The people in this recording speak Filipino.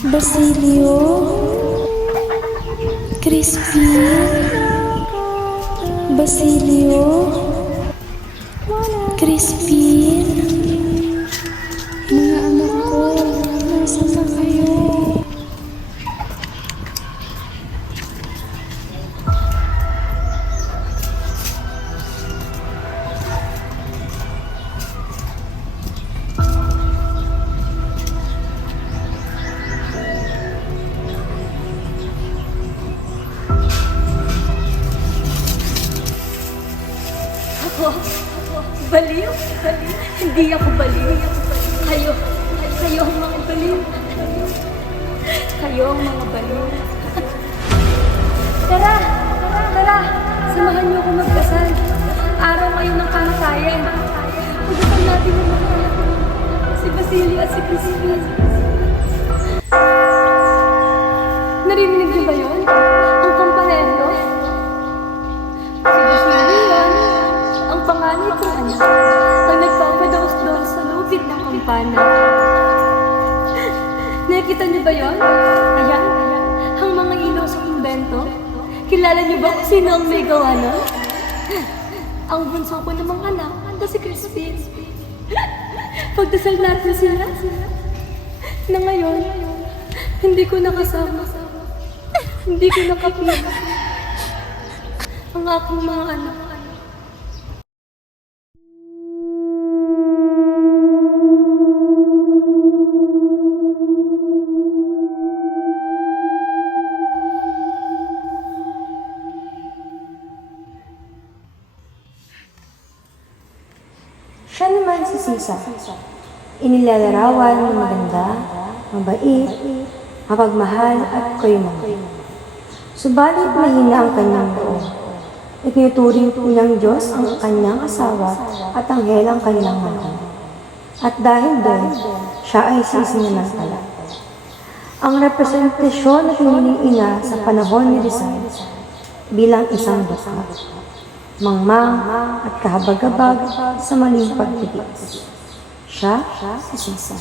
Basilio, Crispin, Basilio, Crispin, mga anak ko, nasa na kayo? Baliw? Hindi ako baliw. Kayo ang mga baliw. Kayo ang mga baliw. Tara! Samahan niyo ako magdasal. Araw ngayon ng kamatayan. Pagdasal natin ang mga anak ko. Si Basilio at si Crispin. Narinig niyo ba yun? Ang kampanero? Si Basilio yun. Ang panganay kong anak. Ang nagpapadaos-daos sa lupit ng kampana. Nakita niyo ba yun? Ayan. Ang mga ilaw sa kumbento. Kilala niyo ba kung sino ang may gawa nun? Ang bunso ko namang anak, na si Crispin. Pagdasal natin sila. Na ngayon, hindi ko nakasama. Hindi ko nakapila. Ang aking mga anak. Siya naman si Sisa. Inilalarawan ng maganda, mabait, mapagmahal at kayumangay. Subalit mahina ang kanyang loob. Itinuturing po ng Diyos ang kanyang asawa at anghel ang kanilang mahal. At dahil doon, siya ay sisinamantala. Ang representasyon na piniling ina sa panahon ni Rizal bilang isang dukha, mangmang at kahabag-habag sa maling pagpipigil. Siya si Sisa.